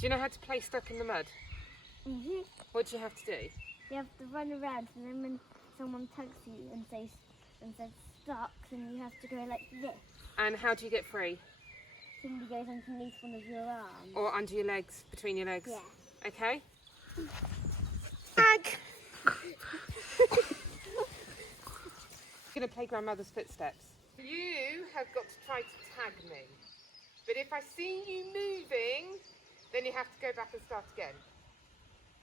Do you know how to play stuck in the mud? Mhm. What do you have to do? You have to run around, and then when someone tugs you and says stuck, then you have to go like this. And how do you get free? Somebody goes underneath one of your arms. Or under your legs, between your legs? Yeah. Okay. Tag! I'm going to play Grandmother's Footsteps. You have got to try to tag me. But if I see you moving, then you have to go back and start again.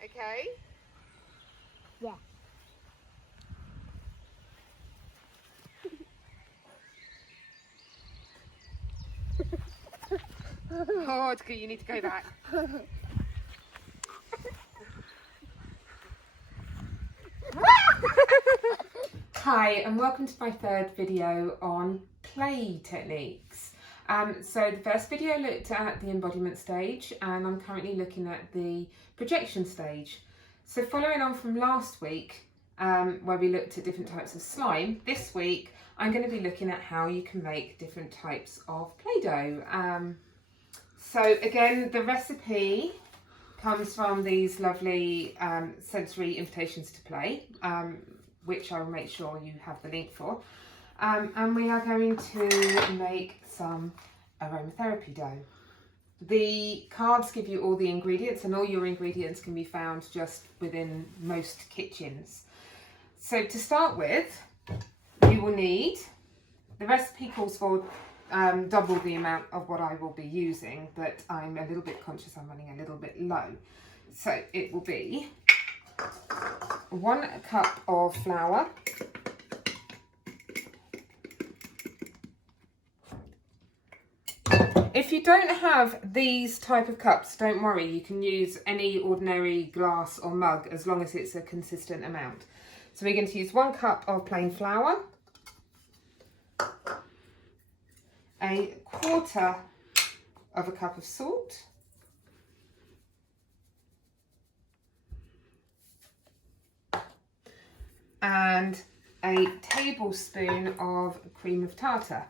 Okay? Yeah. Oh, it's good. You need to go back. Hi, and welcome to my third video on play techniques. So the first video looked at the embodiment stage, and I'm currently looking at the projection stage. So following on from last week, where we looked at different types of slime, this week I'm going to be looking at how you can make different types of Play-Doh. So again, the recipe comes from these lovely sensory invitations to play, which I will make sure you have the link for. And we are going to make some aromatherapy dough. The cards give you all the ingredients, and all your ingredients can be found just within most kitchens. So to start with, you will need, the recipe calls for double the amount of what I will be using, but I'm a little bit conscious I'm running a little bit low. So it will be 1 cup of flour, if you don't have these type of cups, don't worry, you can use any ordinary glass or mug as long as it's a consistent amount. So we're going to use 1 cup of plain flour, 1/4 of a cup of salt, and a tablespoon of cream of tartar.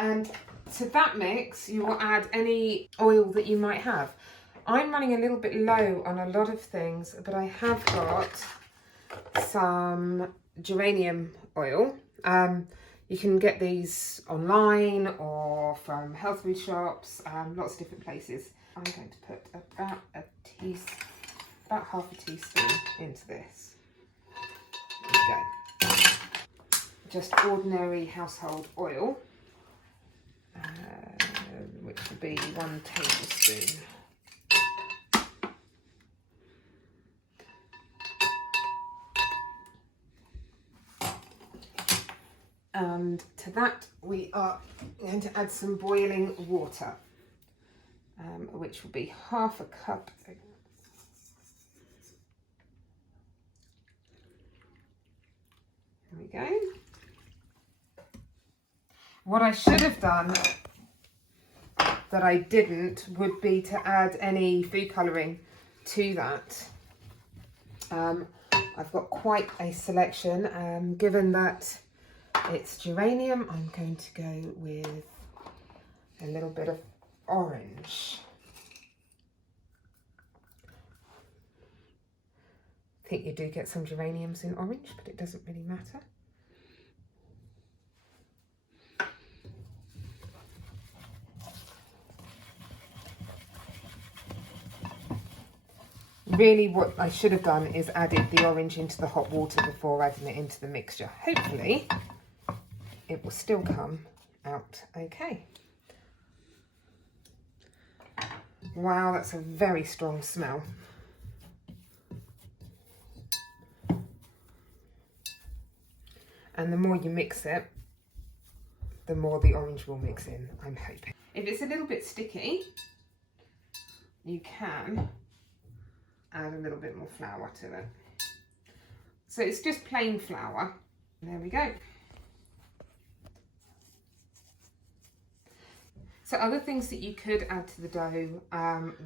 And to that mix, you will add any oil that you might have. I'm running a little bit low on a lot of things, but I have got some geranium oil. You can get these online or from health food shops, lots of different places. I'm going to put about half a teaspoon into this. There we go. Just ordinary household oil, which would be 1 tablespoon. And to that we are going to add some boiling water, which will be 1/2 cup. There we go. What I should have done that I didn't would be to add any food colouring to that. I've got quite a selection. Given that it's geranium, I'm going to go with a little bit of orange. I think you do get some geraniums in orange, but it doesn't really matter. Really what I should have done is added the orange into the hot water before adding it into the mixture. Hopefully it will still come out okay. Wow, that's a very strong smell. And the more you mix it, the more the orange will mix in, I'm hoping. If it's a little bit sticky, you can add a little bit more flour to it. So it's just plain flour. There we go. So other things that you could add to the dough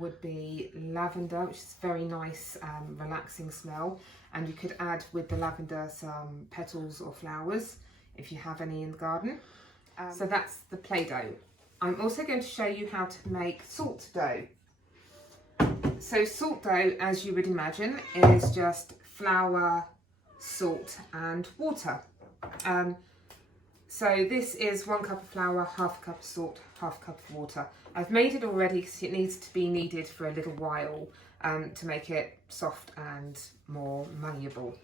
would be lavender, which is a very nice relaxing smell, and you could add with the lavender some petals or flowers if you have any in the garden. So that's the Play-Doh. I'm also going to show you how to make salt dough. So salt dough, as you would imagine, is just flour, salt and water. So this is 1 cup of flour, half a cup of salt, half a cup of water. I've made it already because it needs to be kneaded for a little while to make it soft and more malleable.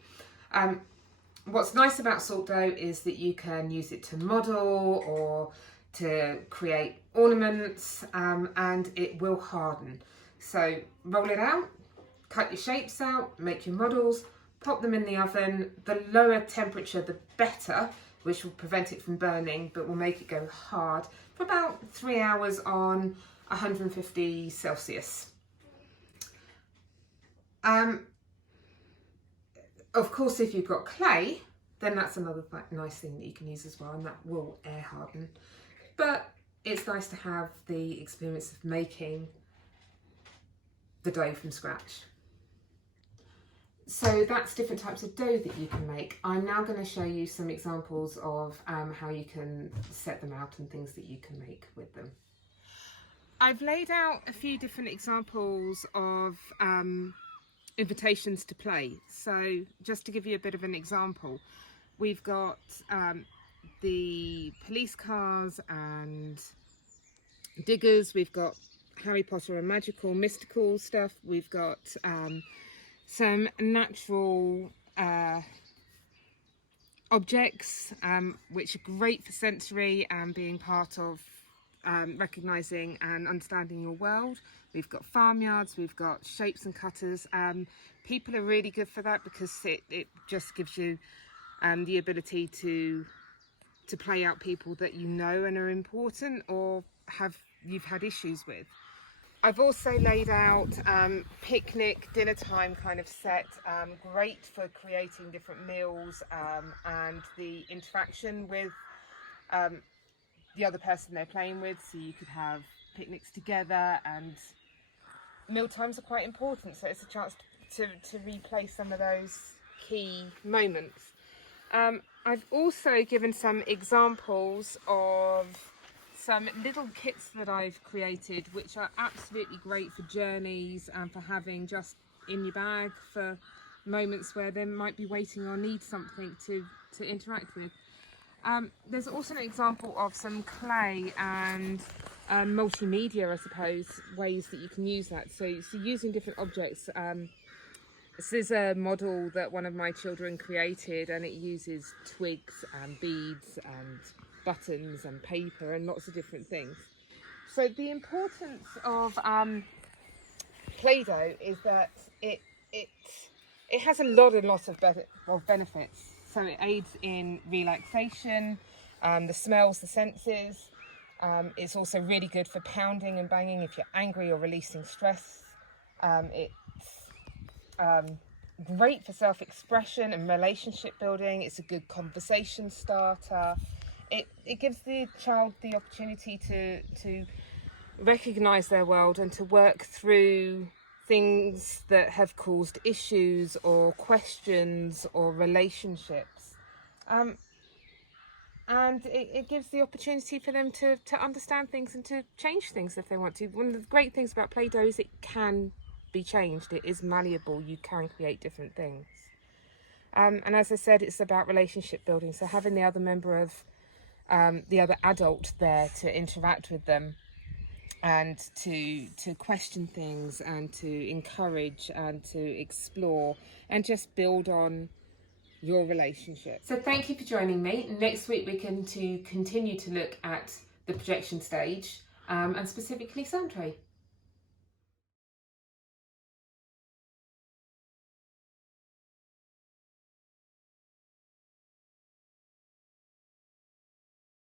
What's nice about salt dough is that you can use it to model or to create ornaments, and it will harden. So roll it out, cut your shapes out, make your models, pop them in the oven. The lower temperature the better, which will prevent it from burning but will make it go hard for about 3 hours on 150 Celsius. Of course, if you've got clay, then that's another nice thing that you can use as well, and that will air harden. But it's nice to have the experience of making the dough from scratch. So that's different types of dough that you can make. I'm now going to show you some examples of how you can set them out and things that you can make with them. I've laid out a few different examples of invitations to play. So just to give you a bit of an example, we've got the police cars and diggers, we've got Harry Potter and magical, mystical stuff, we've got some natural objects which are great for sensory and being part of recognising and understanding your world. We've got farmyards, we've got shapes and cutters. People are really good for that because it just gives you the ability to play out people that you know and are important or you've had issues with. I've also laid out picnic, dinner time kind of set, great for creating different meals and the interaction with the other person they're playing with, so you could have picnics together, and meal times are quite important, so it's a chance to replay some of those key moments. I've also given some examples of some little kits that I've created which are absolutely great for journeys and for having just in your bag for moments where they might be waiting or need something to interact with. There's also an example of some clay and multimedia, I suppose, ways that you can use that. So using different objects. This is a model that one of my children created, and it uses twigs and beads and buttons and paper and lots of different things. So the importance of Play-Doh is that it has a lot of benefits. So it aids in relaxation, the smells, the senses. It's also really good for pounding and banging if you're angry or releasing stress. It's great for self-expression and relationship building. It's a good conversation starter. It gives the child the opportunity to recognise their world and to work through things that have caused issues or questions or relationships. And it gives the opportunity for them to understand things and to change things if they want to. One of the great things about Play-Doh is it can be changed. It is malleable. You can create different things. And as I said, it's about relationship building. So having the other member of the other adult there to interact with them and to question things and to encourage and to explore and just build on your relationship. So thank you for joining me. Next week we're going to continue to look at the projection stage and specifically Sun Tray.